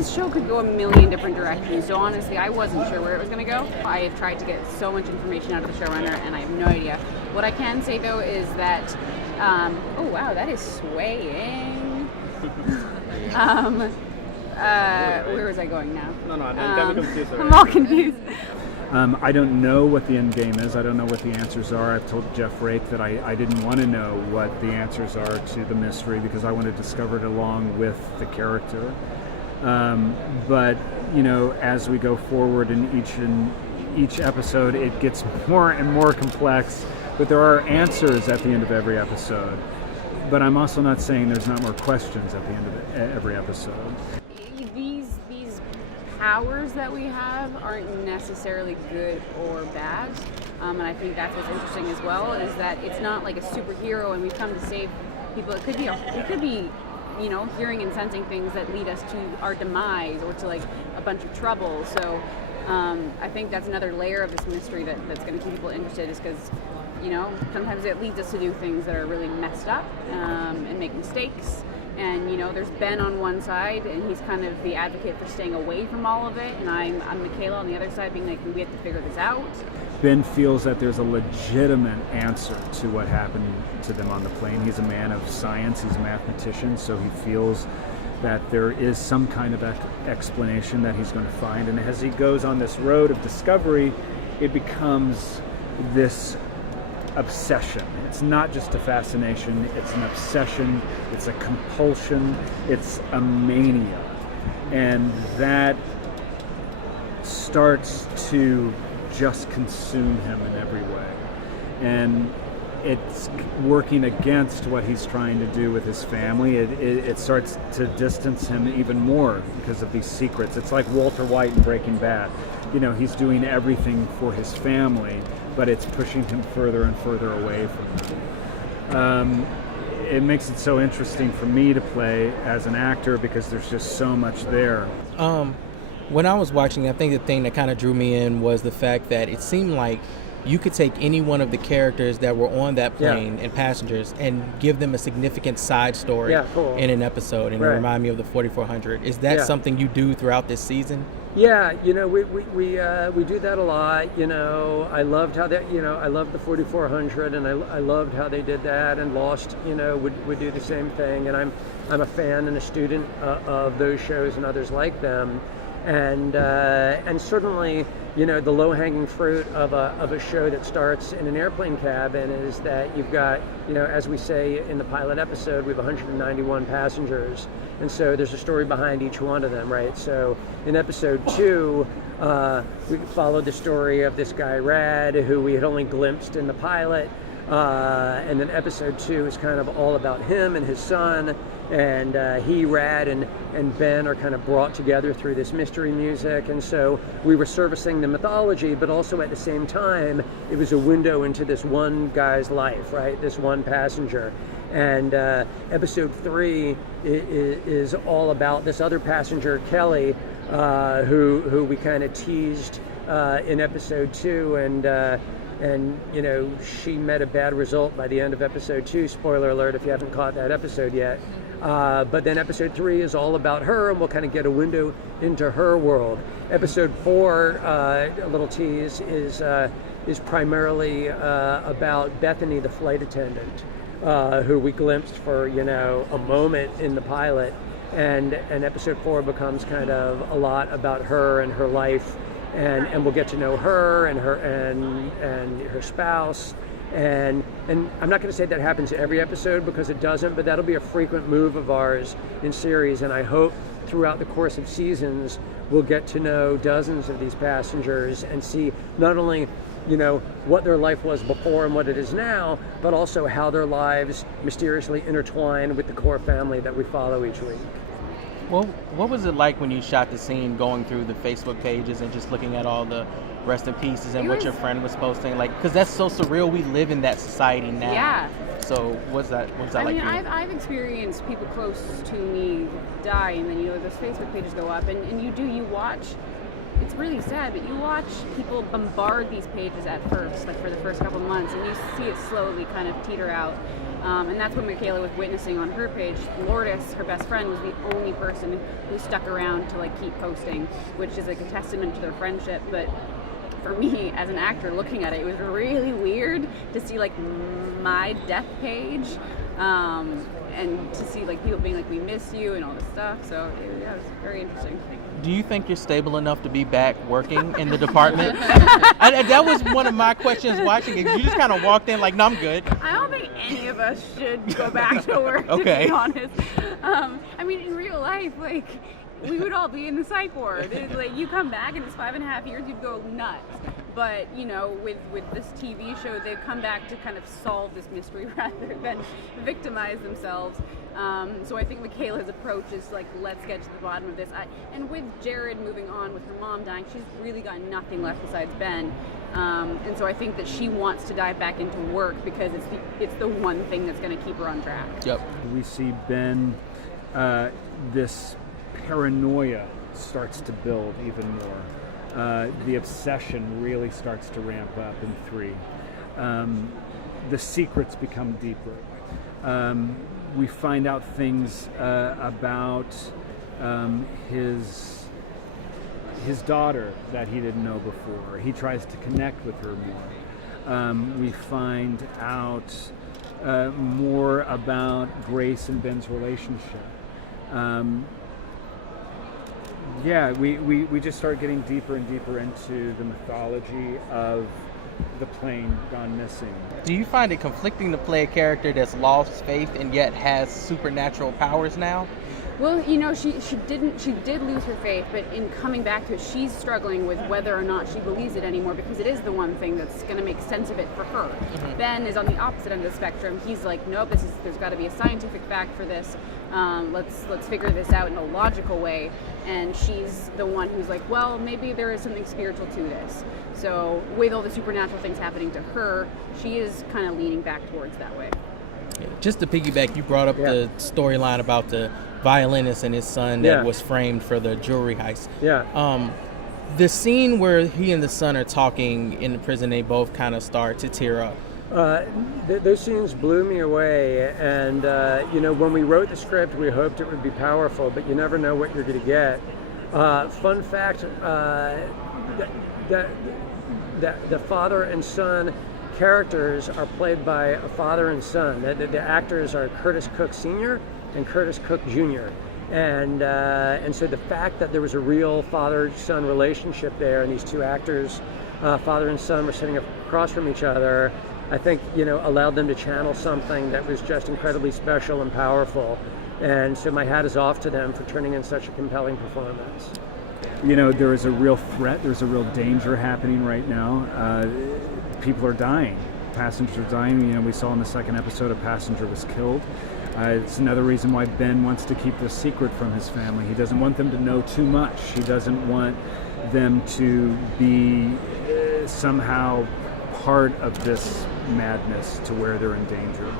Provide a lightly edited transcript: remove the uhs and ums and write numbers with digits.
this show could go a million different directions, so honestly, I wasn't sure where it was going to go. I have tried to get so much information out of the showrunner, and I have no idea. What I can say, though, is that, oh wow, that is swaying. Where was I going now? No, I'm confused. I'm all confused. I don't know what the end game is. I don't know what the answers are. I've told Jeff Rake that I didn't want to know what the answers are to the mystery because I want to discover it along with the character. But you know, as we go forward in each episode, it gets more and more complex. But there are answers at the end of every episode. But I'm also not saying there's not more questions at the end of every episode. These powers that we have aren't necessarily good or bad, and I think that's what's interesting as well, is that it's not like a superhero and we've come to save people. It could be you know, hearing and sensing things that lead us to our demise or to like a bunch of trouble. So I think that's another layer of this mystery that's going to keep people interested, is because, you know, sometimes it leads us to do things that are really messed up and make mistakes. And, you know, there's Ben on one side, and he's kind of the advocate for staying away from all of it. And I'm Michaela on the other side, being like, we have to figure this out. Ben feels that there's a legitimate answer to what happened to them on the plane. He's a man of science, he's a mathematician, so he feels that there is some kind of explanation that he's going to find. And as he goes on this road of discovery, it becomes this obsession. It's not just a fascination, it's an obsession, it's a compulsion, it's a mania. And that starts to just consume him in every way. And it's working against what he's trying to do with his family. It starts to distance him even more because of these secrets. It's like Walter White in Breaking Bad. You know, he's doing everything for his family, but it's pushing him further and further away from them. It makes it so interesting for me to play as an actor because there's just so much there. When I was watching, I think the thing that kind of drew me in was the fact that it seemed like you could take any one of the characters that were on that plane and passengers and give them a significant side story in an episode, and it reminded me of the 4400. Is that something you do throughout this season? Yeah, you know, we do that a lot. You know, I loved how that, you know, I loved the 4400, and I loved how they did that, and Lost, you know, would do the same thing. And I'm a fan and a student of those shows and others like them. And certainly, you know, the low-hanging fruit of a show that starts in an airplane cabin is that you've got, you know, as we say in the pilot episode, we have 191 passengers, and so there's a story behind each one of them, right? So in episode 2, we followed the story of this guy Rad, who we had only glimpsed in the pilot, and then episode 2 is kind of all about him and his son. And he, Rad, and Ben are kind of brought together through this mystery music. And so we were servicing the mythology, but also at the same time, it was a window into this one guy's life, right? This one passenger. And episode 3 is all about this other passenger, Kelly, who we kind of teased in episode 2. And, you know, she met a bad result by the end of episode 2. Spoiler alert if you haven't caught that episode yet. But then episode 3 is all about her, and we'll kind of get a window into her world. Episode 4, a little tease, is primarily about Bethany, the flight attendant, who we glimpsed for, you know, a moment in the pilot. And episode 4 becomes kind of a lot about her and her life. And we'll get to know her and her spouse, and I'm not going to say that happens every episode because it doesn't, but that'll be a frequent move of ours in series, and I hope throughout the course of seasons we'll get to know dozens of these passengers and see not only, you know, what their life was before and what it is now, but also how their lives mysteriously intertwine with the core family that we follow each week. Well, what was it like when you shot the scene, going through the Facebook pages and just looking at all the rest in pieces and what your friend was posting? Like, because that's so surreal. We live in that society now. Yeah. So what's that like? I mean, I've experienced people close to me die, and then, you know, those Facebook pages go up, and you watch. It's really sad, but you watch people bombard these pages at first, like for the first couple months, and you see it slowly kind of teeter out. And that's what Michaela was witnessing on her page. Lourdes, her best friend, was the only person who stuck around to like keep posting, which is like a testament to their friendship. But for me, as an actor looking at it, it was really weird to see like my death page, and to see like people being like, "We miss you" and all this stuff. So yeah, it was very interesting. Do you think you're stable enough to be back working in the department? That was one of my questions watching it. You just kind of walked in like, no, I'm good. I don't think any of us should go back to work, Okay. to be honest. I mean, in real life, like, we would all be in the psych ward. Like, you come back in this 5.5 years, you'd go nuts. But, you know, with this TV show, they've come back to kind of solve this mystery rather than victimize themselves. So I think Michaela's approach is like, let's get to the bottom of this. And with Jared moving on, with her mom dying, she's really got nothing left besides Ben. And so I think that she wants to dive back into work because it's the one thing that's going to keep her on track. Yep. We see Ben, this paranoia starts to build even more. The obsession really starts to ramp up in 3. The secrets become deeper. We find out things about his daughter that he didn't know before. He tries to connect with her more. We find out more about Grace and Ben's relationship. We just start getting deeper and deeper into the mythology of the plane gone missing. Do you find it conflicting to play a character that's lost faith and yet has supernatural powers now? Well, you know, she did lose her faith, but in coming back to it, she's struggling with whether or not she believes it anymore, because it is the one thing that's going to make sense of it for her. Mm-hmm. Ben is on the opposite end of the spectrum. He's like, nope, there's got to be a scientific fact for this. Let's figure this out in a logical way. And she's the one who's like, well, maybe there is something spiritual to this. So with all the supernatural things happening to her, she is kind of leaning back towards that way. Just to piggyback, you brought up the storyline about the violinist and his son that was framed for the jewelry heist. Yeah. The scene where he and the son are talking in the prison, they both kind of start to tear up. Those scenes blew me away, and when we wrote the script, we hoped it would be powerful, but you never know what you're going to get. Fun fact, the father and son characters are played by a father and son. The actors are Curtis Cook Sr. and Curtis Cook Jr. And so the fact that there was a real father-son relationship there, and these two actors, father and son, were sitting across from each other, I think, allowed them to channel something that was just incredibly special and powerful. And so my hat is off to them for turning in such a compelling performance. There is a real threat, there's a real danger happening right now. People are dying. Passengers are dying. We saw in the second episode a passenger was killed. It's another reason why Ben wants to keep this secret from his family. He doesn't want them to know too much. He doesn't want them to be somehow part of this madness to where they're in danger.